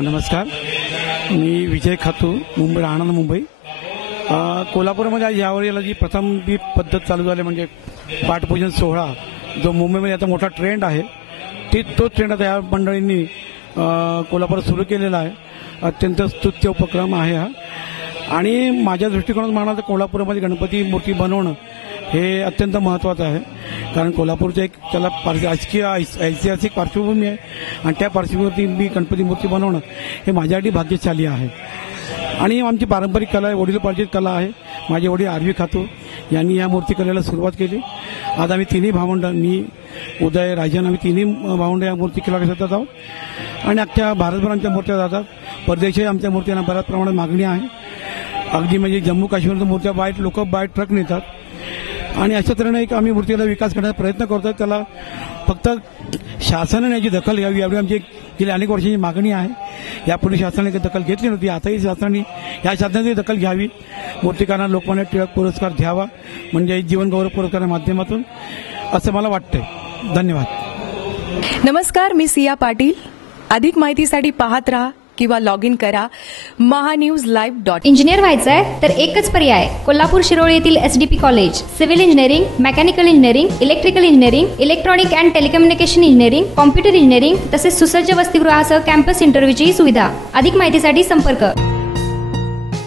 नमस्कार. मी विजय खातू मुंबई राहणार मुंबई. कोल्हापूरमध्ये आज यावेळेला जी प्रथम जी पद्धत चालू झाली म्हणजे पाठपूजन सोहळा जो मुंबईमध्ये आता मोठा ट्रेंड आहे ती तो ट्रेंड आता या मंडळींनी कोल्हापूर कोल्हापुरात सुरू केलेला आहे. अत्यंत स्तुत्य उपक्रम आहे हा. आणि माझ्या दृष्टिकोनात म्हणाल तर कोल्हापूरमध्ये गणपती मूर्ती बनवणं हे अत्यंत महत्त्वाचं आहे. कारण कोल्हापूरचं एक त्याला राजकीय ऐतिहासिक पार्श्वभूमी आहे. आणि त्या पार्श्वभूमीवरती मी गणपती मूर्ती बनवणं हे माझ्यासाठी भाग्यशाली आहे. आणि आमची पारंपरिक कला आहे वडीलपार्जित कला आहे. माझे वडील आरवी खातू यांनी या मूर्तिकलेला सुरुवात केली. आज आम्ही तिन्ही भावंड मी उदय राजन आम्ही तिन्ही भावंड या मूर्तिकला जातात. आहोत आणि अख्ख्या भारतभर आमच्या मूर्त्या जातात. परदेशी आमच्या मूर्त्यांना बऱ्याच प्रमाणात मागणी आहे. अगदी म्हणजे जम्मू काश्मीरच्या मूर्त्या बाय लोक बाय ट्रक नेतात. आणि अशा तऱ्हेने एक आम्ही मूर्तीला विकास करण्याचा प्रयत्न करतो त्याला फक्त शासनाने याची दखल घ्यावी एवढी आमची गेल्या अनेक वर्षांची मागणी आहे. यापूर्वी शासनाने दखल घेतली नव्हती. आताही शासनाने या शासनाची दखल घ्यावी मूर्तिकारांना लोकमान्य टिळक पुरस्कार द्यावा म्हणजे जीवनगौरव पुरस्काराच्या माध्यमातून असं मला वाटतंय. धन्यवाद. नमस्कार मी सिया पाटील. अधिक माहितीसाठी पाहत राहा किंवा लॉग इन करा. महान्यूज लाईव्ह डॉट इंजिनियर व्हायचंय तर एकच पर्याय. कोल्हापूर शिरोळ येथील SDP college civil engineering mechanical engineering electrical engineering electronic and telecommunication engineering computer engineering तसेच सुसज्ज वसतिगृहासह कॅम्पस इंटरव्ह्यूची सुविधा. अधिक माहितीसाठी संपर्क.